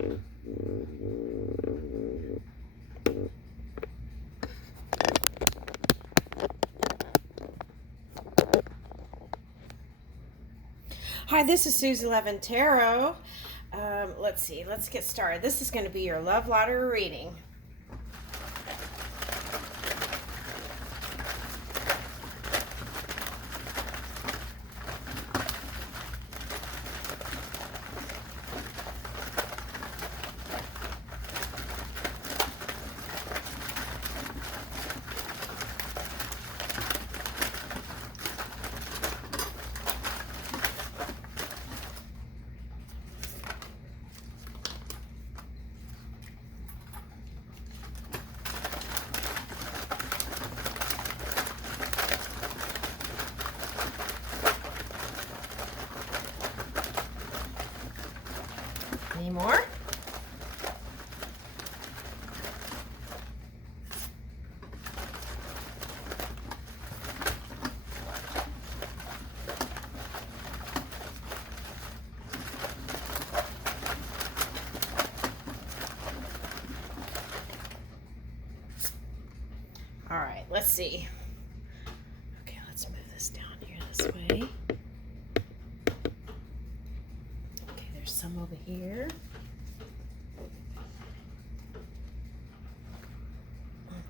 Hi, this is Susie Levin Tarot. Let's see, let's get started. This is going to be your love lottery reading. Any more? All right, let's see. Okay, let's move this down here this way. Okay, there's some over here.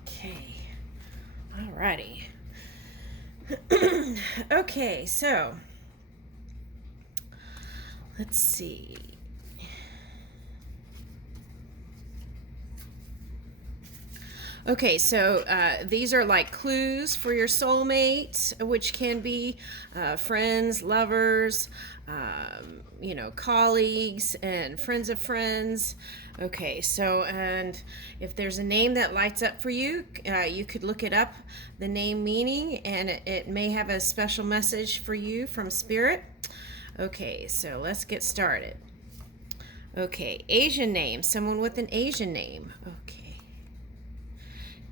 Okay, all righty. Okay, so let's see. Okay, so these are like clues for your soulmate, which can be friends, lovers, you know, colleagues and friends of friends. Okay, so, and if there's a name that lights up for you, you could look it up, the name meaning, and it may have a special message for you from Spirit. Okay, so let's get started. Okay, Asian name, someone with an Asian name. Okay.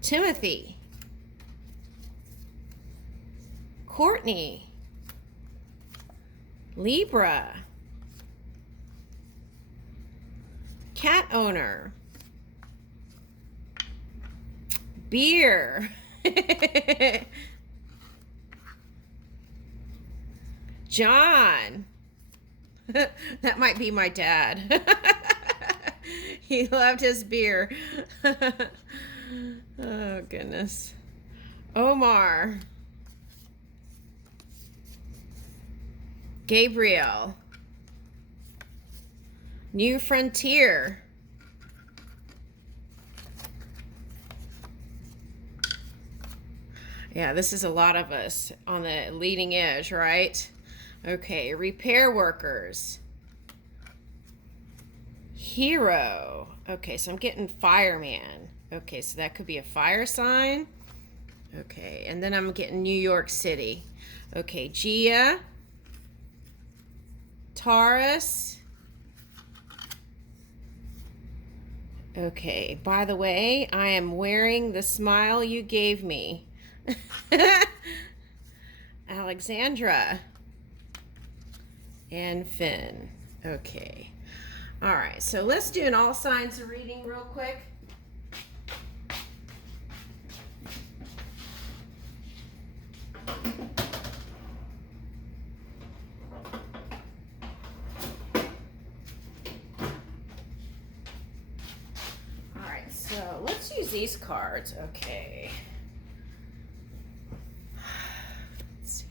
Timothy, Courtney, Libra, cat owner, beer, John. That might be my dad. He loved his beer. Oh, goodness. Omar. Gabriel. New Frontier. Yeah, this is a lot of us on the leading edge, right? Okay, repair workers. Hero. Okay, so I'm getting fireman. Okay, so that could be a fire sign. Okay, and then I'm getting New York City. Okay, Gia, Taurus. Okay, by the way, I am wearing the smile you gave me. Alexandra and Finn. Okay. All right, so let's do an all signs reading real quick. So let's use these cards. Okay. Let's see.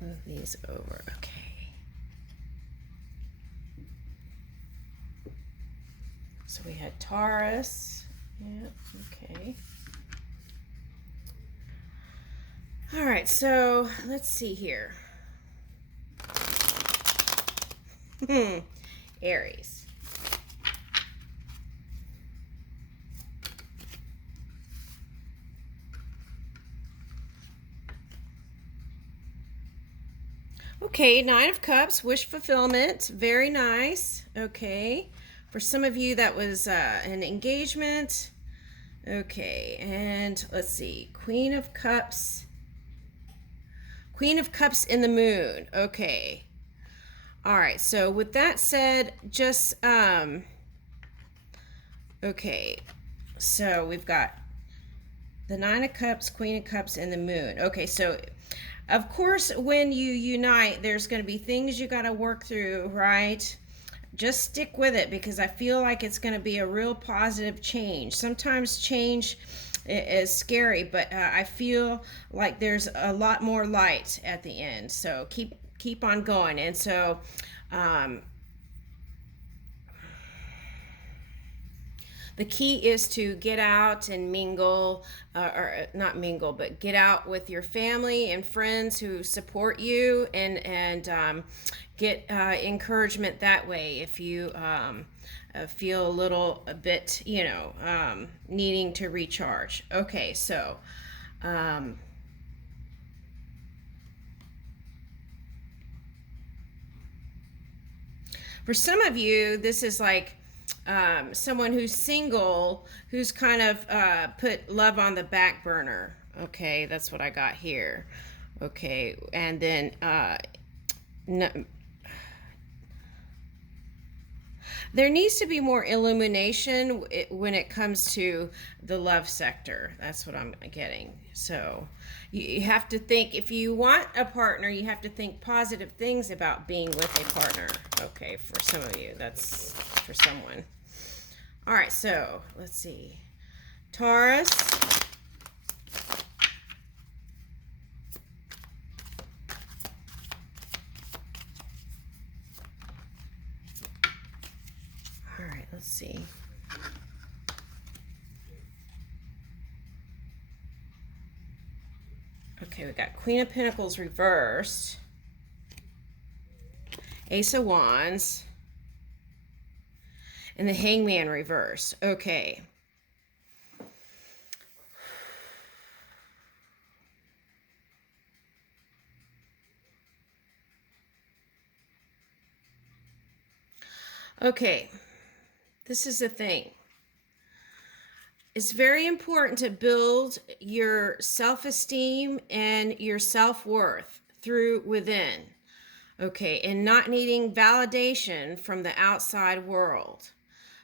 Move these over. Okay. So we had Taurus. Yeah, okay. All right, so let's see here. Aries. Okay, Nine of Cups, wish fulfillment. Very nice. Okay. For some of you, that was an engagement. Okay, and let's see. Queen of Cups. Queen of Cups in the moon. Okay. All right, so with that said, just okay, so we've got the Nine of Cups, Queen of Cups, and the Moon. Okay, so of course, when you unite, there's going to be things you got to work through, right? Just stick with it, because I feel like it's going to be a real positive change. Sometimes change is scary, but I feel like there's a lot more light at the end. So keep on going. And so the key is to get out and mingle, or not mingle, but get out with your family and friends who support you, and get encouragement that way if you feel a bit, needing to recharge. Okay, so for some of you, this is like someone who's single, who's kind of put love on the back burner. Okay, that's what I got here. Okay, and then no, there needs to be more illumination when it comes to the love sector. That's what I'm getting. So you have to think, if you want a partner, you have to think positive things about being with a partner. Okay, for some of you, that's for someone. All right, so let's see. Taurus. All right, let's see. Okay, we got Queen of Pentacles reversed, Ace of Wands, and the Hangman reversed. Okay. Okay, this is the thing. It's very important to build your self-esteem and your self-worth through within. Okay, and not needing validation from the outside world.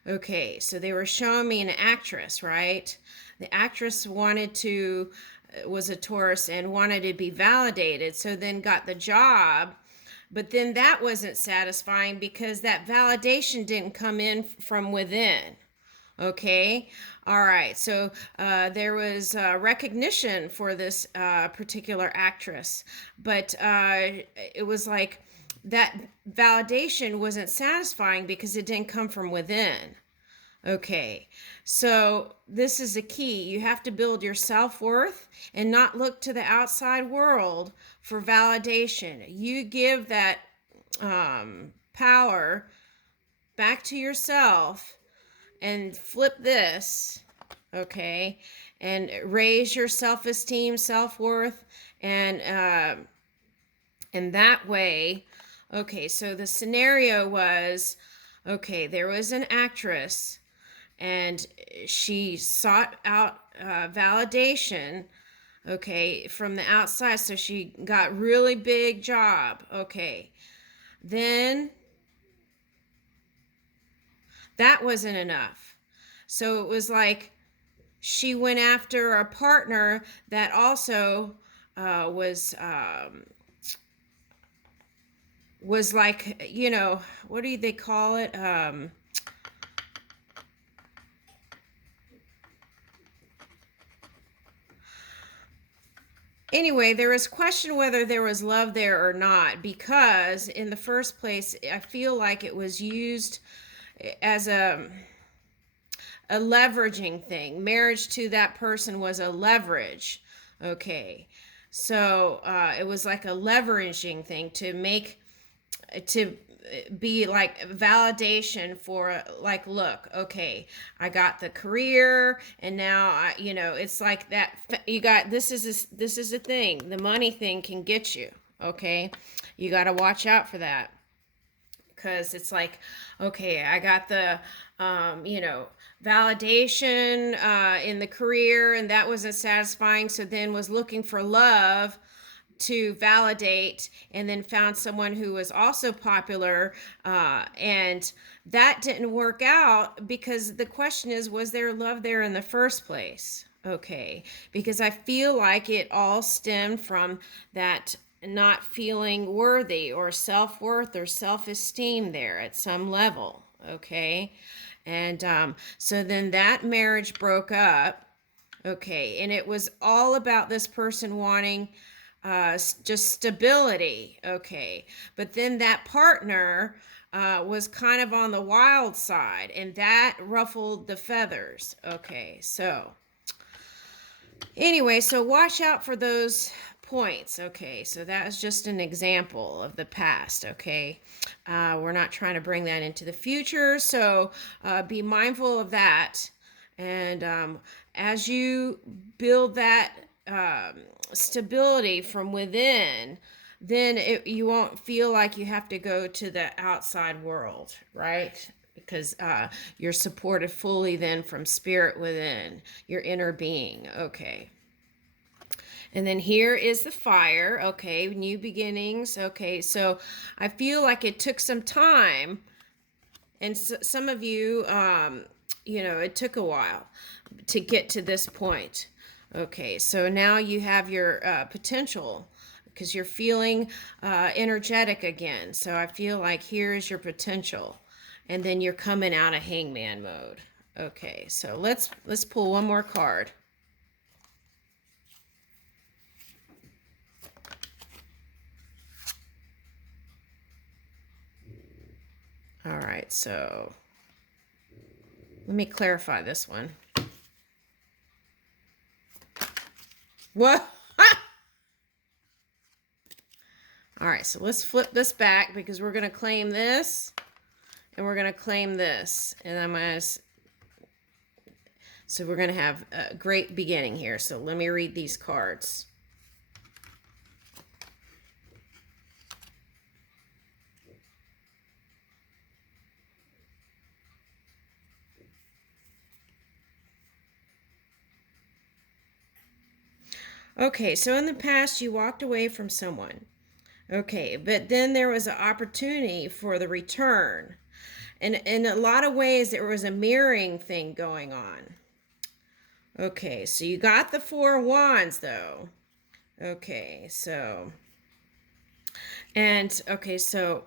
Okay, so they were showing me an actress, right? The actress was a Taurus and wanted to be validated, so then got the job, but then that wasn't satisfying because that validation didn't come in from within. Okay, all right, so there was recognition for this particular actress, but it was like that validation wasn't satisfying because it didn't come from within. Okay, so this is the key. You have to build your self-worth and not look to the outside world for validation. You give that power back to yourself and flip this, okay, and raise your self-esteem, self-worth, and that way. Okay, so the scenario was, okay, there was an actress and she sought out validation, okay, from the outside, so she got really big job. Okay, then that wasn't enough, so it was like she went after a partner that also was like, what do they call it? Anyway, there was question whether there was love there or not, because in the first place, I feel like it was used as a leveraging thing. Marriage to that person was a leverage. Okay, so it was like a leveraging thing to be like validation for, like, look, okay, I got the career, and now it's like that. You got this is the thing. The money thing can get you. Okay, you got to watch out for that, because it's like, okay, I got the validation in the career, and that wasn't satisfying, so then was looking for love to validate, and then found someone who was also popular, and that didn't work out because the question is, was there love there in the first place? Okay, because I feel like it all stemmed from that not feeling worthy or self-worth or self-esteem there at some level. Okay, and so then that marriage broke up. Okay, and it was all about this person wanting just stability. Okay, but then that partner was kind of on the wild side, and that ruffled the feathers. Okay, so anyway, so watch out for those points. Okay, so that is just an example of the past. Okay, we're not trying to bring that into the future, so be mindful of that. And as you build that stability from within, then you won't feel like you have to go to the outside world, right? Because you're supported fully then from spirit within, your inner being. Okay. And then here is the fire. Okay, new beginnings. Okay, so I feel like it took some time, and some of you, it took a while to get to this point. Okay, so now you have your potential because you're feeling energetic again. So I feel like here is your potential, and then you're coming out of hangman mode. Okay, so let's pull one more card. All right, so let me clarify this one. What? All right, so let's flip this back because we're going to claim this and we're going to claim this. And I'm going to, so we're going to have a great beginning here. So let me read these cards. Okay, so in the past you walked away from someone. Okay, but then there was an opportunity for the return. And in a lot of ways, there was a mirroring thing going on. Okay, so you got the Four of Wands, though. Okay, so... And, okay, so...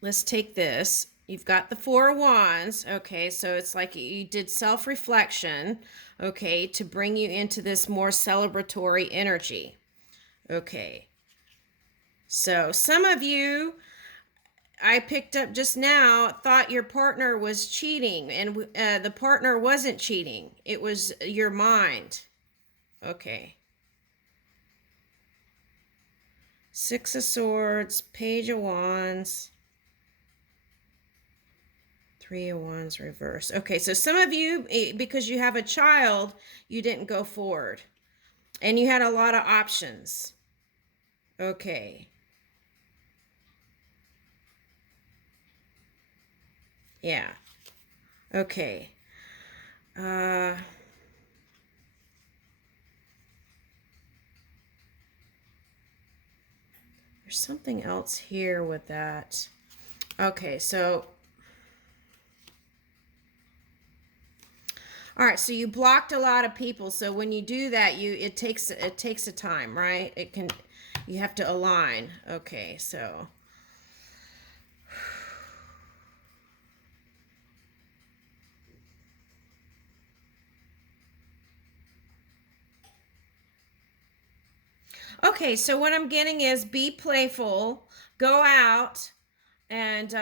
Let's take this. You've got the Four of Wands. Okay, so it's like you did self-reflection, okay, to bring you into this more celebratory energy. Okay. So some of you, I picked up just now, thought your partner was cheating, and the partner wasn't cheating. It was your mind. Okay. Six of Swords, Page of Wands, Three of Wands reverse. Okay, so some of you, because you have a child, you didn't go forward. And you had a lot of options. Okay. Yeah. Okay. There's something else here with that. Okay, so... All right, so you blocked a lot of people. So when you do that, it takes a time, right? You have to align. Okay, so... Okay, so what I'm getting is be playful, go out, and,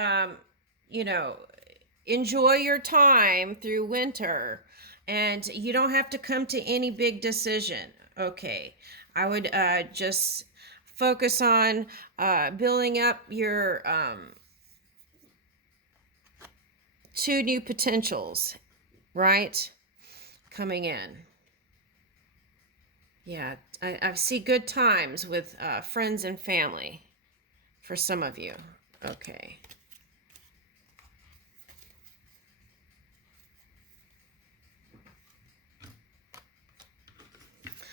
enjoy your time through winter. And you don't have to come to any big decision. Okay, I would just focus on building up your two new potentials, right? Coming in. Yeah, I see good times with friends and family for some of you. Okay.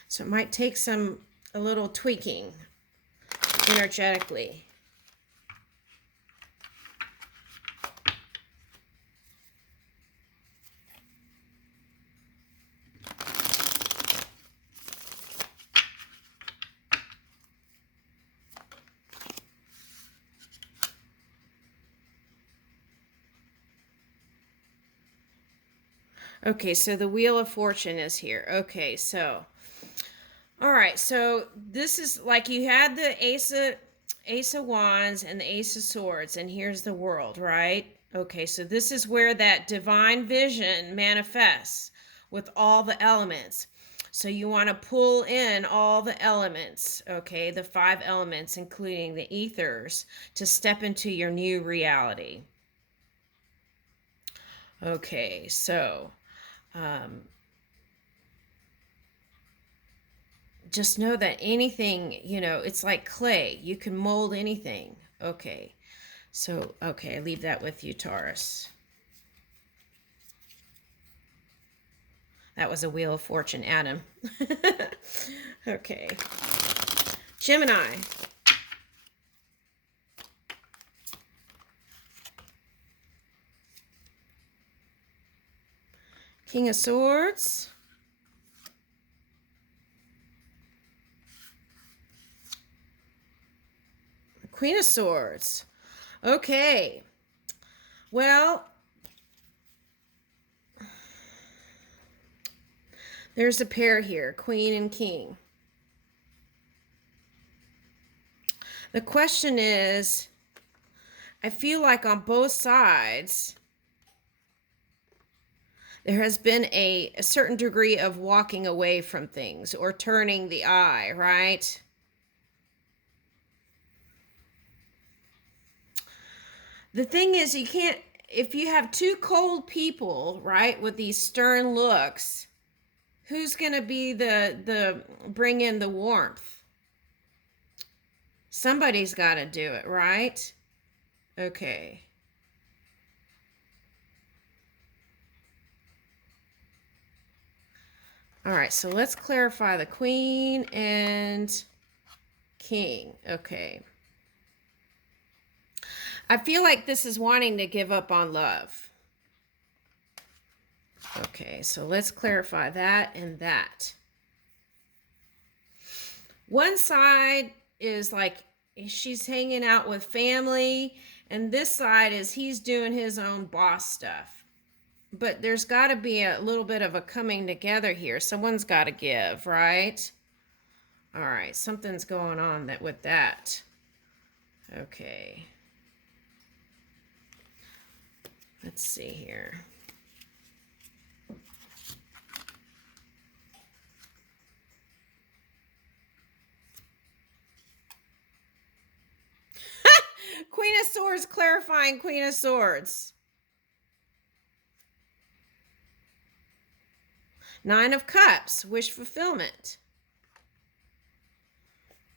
So it might take some a little tweaking energetically. Okay, so the Wheel of Fortune is here. Okay, so, all right, so this is like you had the Ace of Wands and the Ace of Swords, and here's the World, right? Okay, so this is where that divine vision manifests with all the elements. So you want to pull in all the elements, okay, the 5 elements, including the ethers, to step into your new reality. Okay, so just know that anything, it's like clay. You can mold anything. Okay. So, okay, I leave that with you, Taurus. That was a Wheel of Fortune, Adam. Okay. Gemini. King of Swords. Queen of Swords. Okay. Well, there's a pair here, Queen and King. The question is, I feel like on both sides, there has been a certain degree of walking away from things or turning the eye, right? The thing is, you can't, if you have 2 cold people, right, with these stern looks, who's going to be the bring in the warmth? Somebody's got to do it, right? Okay. All right, so let's clarify the Queen and King. Okay. I feel like this is wanting to give up on love. Okay, so let's clarify that and that. One side is like she's hanging out with family, and this side is he's doing his own boss stuff. But there's got to be a little bit of a coming together here. Someone's got to give, right? All right, something's going on with that. Okay. Let's see here. Queen of Swords, clarifying Queen of Swords. 9 of Cups, wish fulfillment.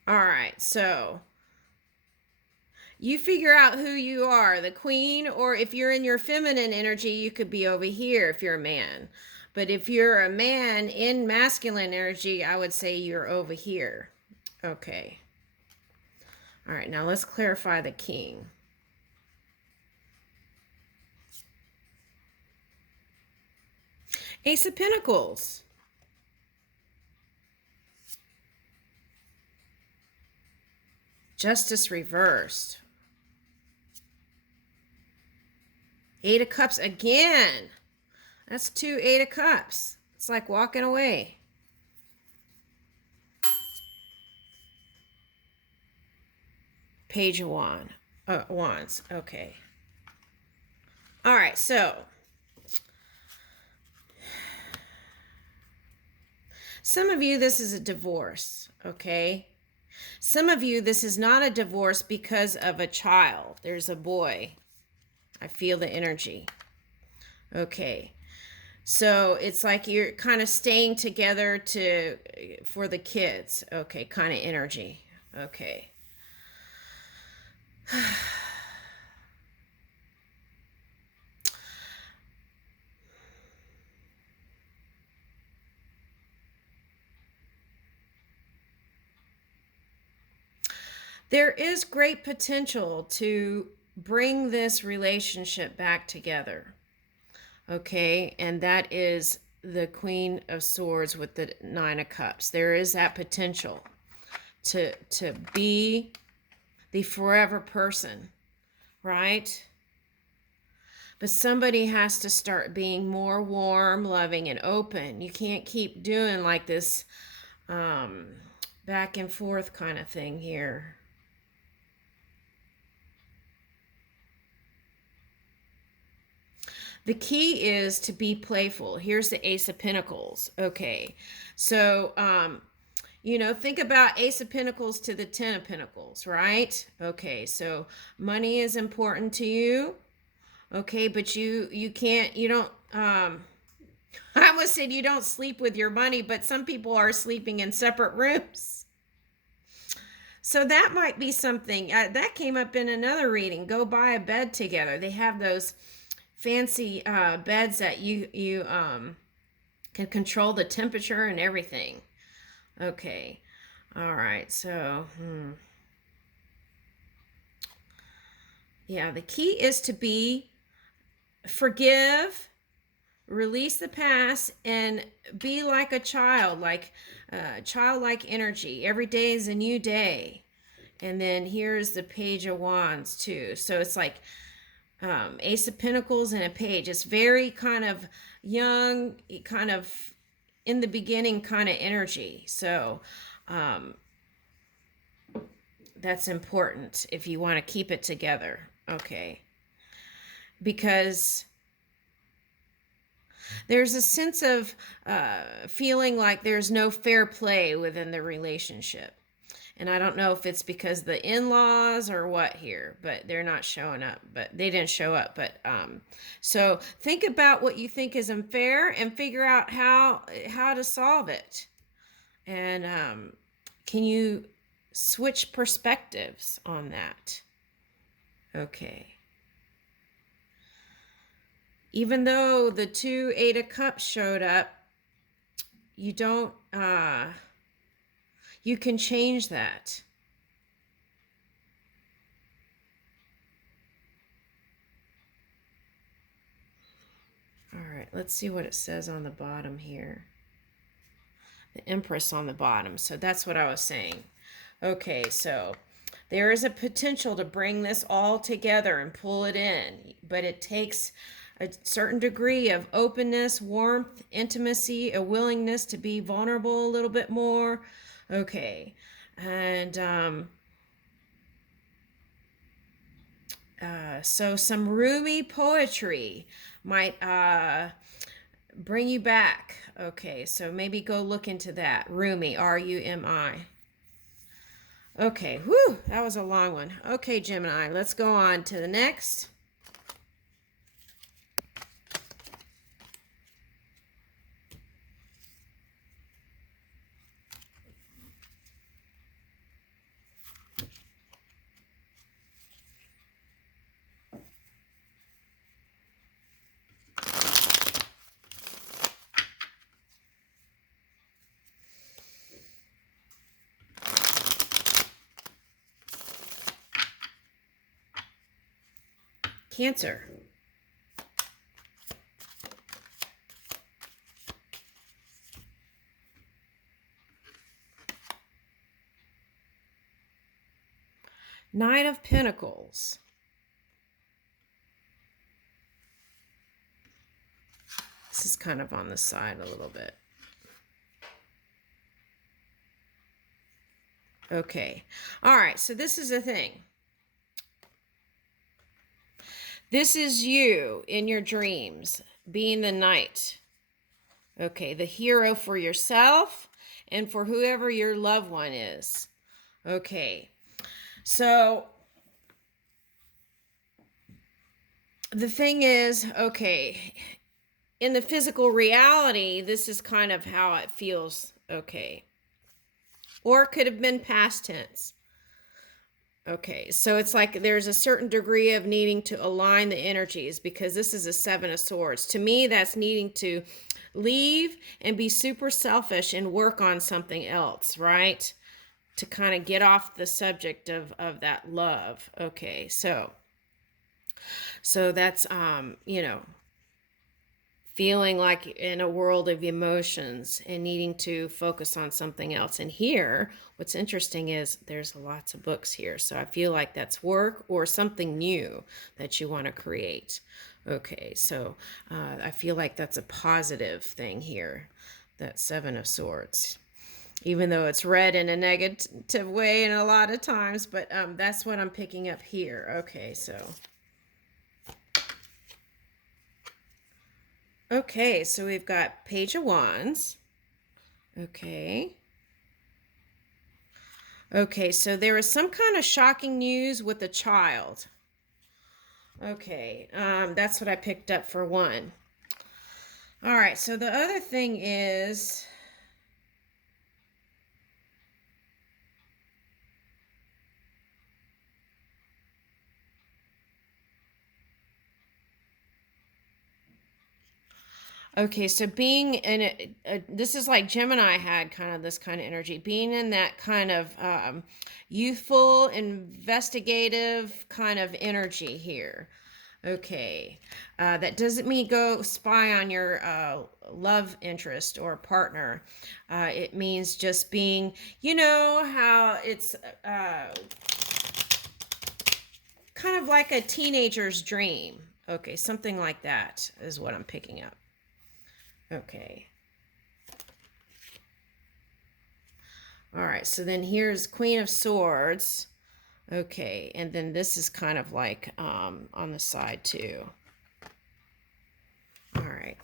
All right, so you figure out who you are, the Queen, or if you're in your feminine energy, you could be over here if you're a man. But if you're a man in masculine energy, I would say you're over here. Okay. All right, now let's clarify the King. Ace of Pentacles. Justice reversed. 8 of Cups again. That's 2 8 of Cups. It's like walking away. Page of Wands. Okay. All right, so some of you, this is a divorce, okay? Some of you, this is not a divorce because of a child. There's a boy. I feel the energy. Okay. So it's like you're kind of staying together for the kids. Okay, kind of energy. Okay. There is great potential to bring this relationship back together. Okay, and that is the Queen of Swords with the Nine of Cups. There is that potential to be the forever person, right? But somebody has to start being more warm, loving, and open. You can't keep doing like this back and forth kind of thing here. The key is to be playful. Here's the Ace of Pentacles. Okay, so think about Ace of Pentacles to the Ten of Pentacles, right? Okay, so money is important to you. Okay, but you can't, you don't, I almost said you don't sleep with your money, but some people are sleeping in separate rooms. So that might be something that came up in another reading. Go buy a bed together. They have those fancy beds that you can control the temperature and everything. Okay, all right. So yeah, the key is to forgive, release the past, and be like a child, like childlike energy. Every day is a new day. And then here's the Page of Wands too. So it's like Ace of Pentacles and a Page. It's very kind of young, kind of in the beginning kind of energy. So that's important if you want to keep it together. Okay, because there's a sense of feeling like there's no fair play within the relationship. And I don't know if it's because the in-laws or what here, but they're not showing up. But they didn't show up. But so think about what you think is unfair and figure out how to solve it. And can you switch perspectives on that? Okay. Even though the two Eight of Cups showed up, you don't, you can change that. All right, let's see what it says on the bottom here. The Empress on the bottom. So that's what I was saying. Okay, so there is a potential to bring this all together and pull it in, but it takes a certain degree of openness, warmth, intimacy, a willingness to be vulnerable a little bit more. Okay, and so some roomy poetry might bring you back. Okay, so maybe go look into that. Rumi, R-U-M-I. Okay, whew, that was a long one. Okay, Gemini, let's go on to the next. Cancer. Nine of Pentacles. This is kind of on the side a little bit. Okay. All right, so this is the thing. This is you in your dreams, being the knight. Okay, the hero for yourself and for whoever your loved one is. Okay, so the thing is, okay, in the physical reality, this is kind of how it feels. Okay. Or it could have been past tense. Okay, so it's like there's a certain degree of needing to align the energies because this is a Seven of Swords. To me, that's needing to leave and be super selfish and work on something else, right? to kind of get off the subject of that love. Okay, so that's you know, feeling like in a world of emotions and needing to focus on something else. And here, what's interesting is there's lots of books here. So I feel like that's work or something new that you want to create. Okay, so I feel like that's a positive thing here, that Seven of Swords. Even though it's read in a negative way in a lot of times, but that's what I'm picking up here. Okay, so... Okay, so we've got Page of Wands. Okay. Okay, so there is some kind of shocking news with a child. Okay, that's what I picked up for one. All right, so the other thing is... Okay, so being in this is like Gemini had kind of this kind of energy, being in that kind of youthful, investigative kind of energy here. Okay, that doesn't mean go spy on your love interest or partner. It means just being, you know, how it's kind of like a teenager's dream. Okay, something like that is what I'm picking up. Okay. All right, so then here's Queen of Swords. Okay, and then this is kind of like on the side too. All right.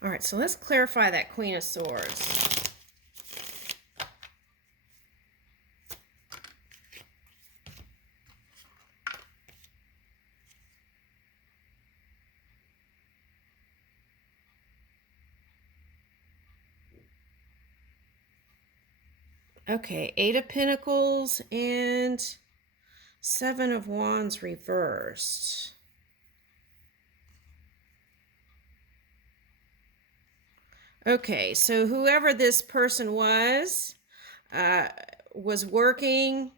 All right, so let's clarify that Queen of Swords. Okay, Eight of Pentacles and Seven of Wands reversed. Okay, so whoever this person was working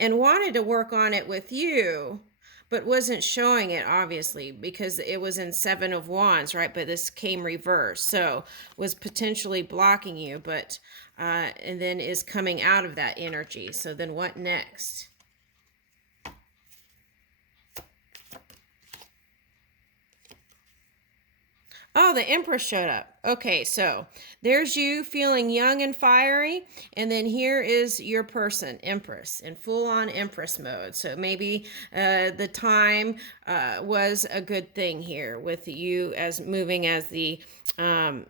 and wanted to work on it with you, but wasn't showing it, obviously, because it was in Seven of Wands, right? But this came reversed, so was potentially blocking you, but and then is coming out of that energy. So then what next? Oh, the Empress showed up. Okay, so there's you feeling young and fiery, and then here is your person, Empress, in full-on Empress mode. So maybe the time was a good thing here with you as moving as the,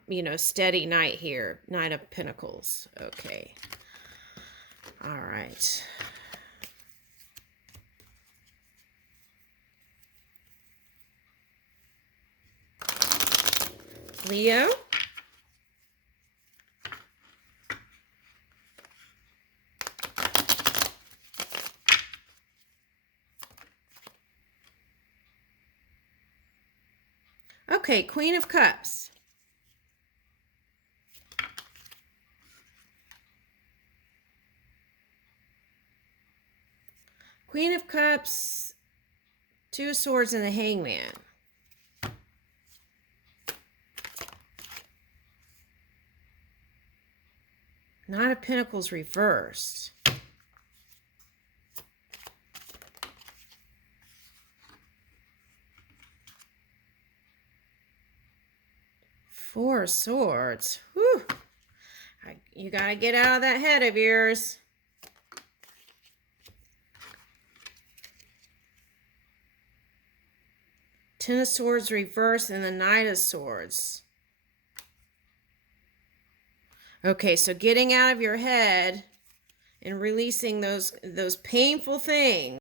you know, steady knight here, Knight of Pentacles. Okay. All right. Leo. Okay, Queen of Cups. Queen of Cups, Two of Swords, and the Hangman. Knight of Pentacles reversed. Four of Swords. Whew. You got to get out of that head of yours. Ten of Swords reversed and the Knight of Swords. Okay, so getting out of your head and releasing those painful things.